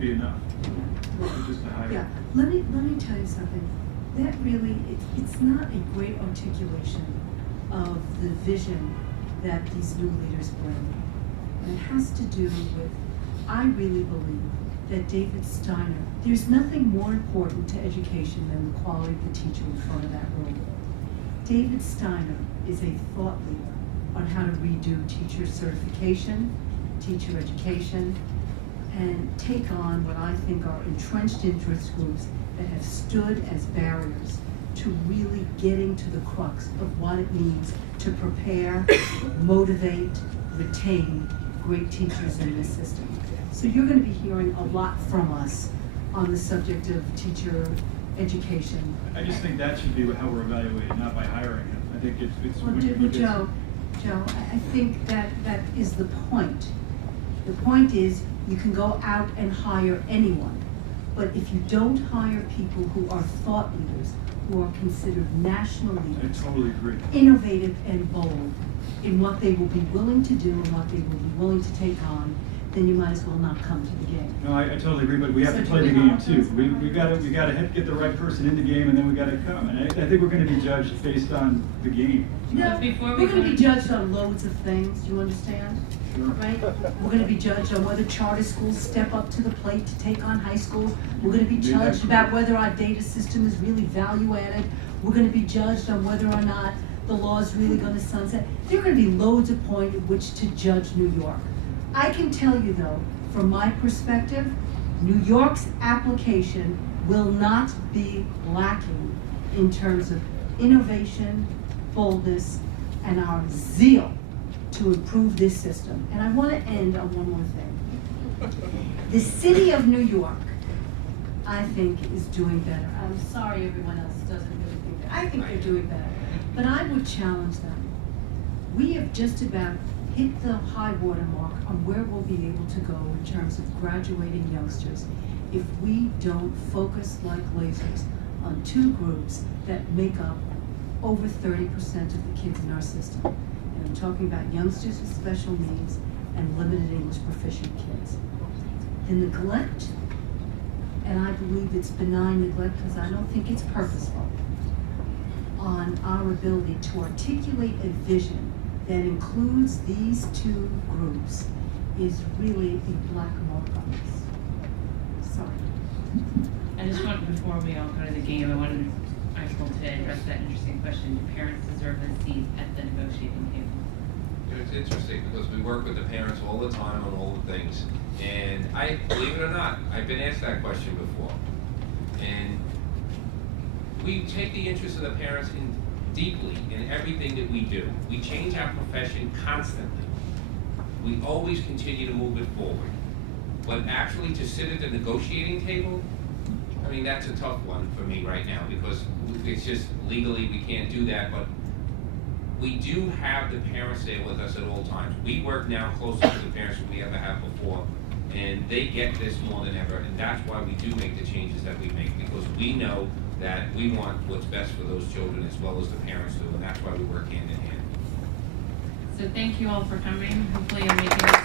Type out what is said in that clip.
be enough. Just to hire. Yeah, let me tell you something. That really, it's not a great articulation of the vision that these new leaders bring. And it has to do with, I really believe that David Steiner, there's nothing more important to education than the quality of the teacher in front of that room. David Steiner is a thought leader on how to redo teacher certification, teacher education, and take on what I think are entrenched interest groups that have stood as barriers to really getting to the crux of what it means to prepare, motivate, retain great teachers in this system. So you're going to be hearing a lot from us on the subject of teacher education. I just think that should be how we're evaluated, not by hiring him. I think it's Well, Joe, I think that is the point. The point is you can go out and hire anyone, but if you don't hire people who are thought leaders, who are considered national leaders, I totally agree. innovative and bold in what they will be willing to do and what they will be willing to take on, then you might as well not come to the game. No, I totally agree, but we have So to play do the we game have too. to- We gotta get the right person in the game, and then we gotta come. And I think we're going to be judged based on the game. No, Before we're going to be judged on loads of things, you understand? Sure. Right? We're going to be judged on whether charter schools step up to the plate to take on high schools. We're going to be judged about whether our data system is really value added. We're going to be judged on whether or not the law is really going to sunset. There are going to be loads of points at which to judge New York. I can tell you though, from my perspective, New York's application will not be lacking in terms of innovation, boldness, and our zeal to improve this system. And I want to end on one more thing. The city of New York, I think, is doing better. I'm sorry everyone else doesn't really think that. I think they're doing better. But I would challenge them. We have just about hit the high water mark on where we'll be able to go in terms of graduating youngsters if we don't focus like lasers on two groups that make up over 30% of the kids in our system. And I'm talking about youngsters with special needs and limited English proficient kids. The neglect, and I believe it's benign neglect because I don't think it's purposeful, on our ability to articulate a vision that includes these two groups is really a black mark on us. Sorry. I just want, before we all go to the game, I wanted Michael to address that interesting question. Do parents deserve a seat at the negotiating table? You know, it's interesting because we work with the parents all the time on all the things. And I, believe it or not, I've been asked that question before. And we take the interest of the parents deeply in everything that we do. We change our profession constantly. We always continue to move it forward. But actually to sit at the negotiating table, I mean, that's a tough one for me right now because it's just legally we can't do that, but we do have the parents there with us at all times. We work now closer to the parents than we ever have before, and they get this more than ever, and that's why we do make the changes that we make, because we know that we want what's best for those children as well as the parents do, and that's why we work hand in hand. So thank you all for coming. Hopefully you're making this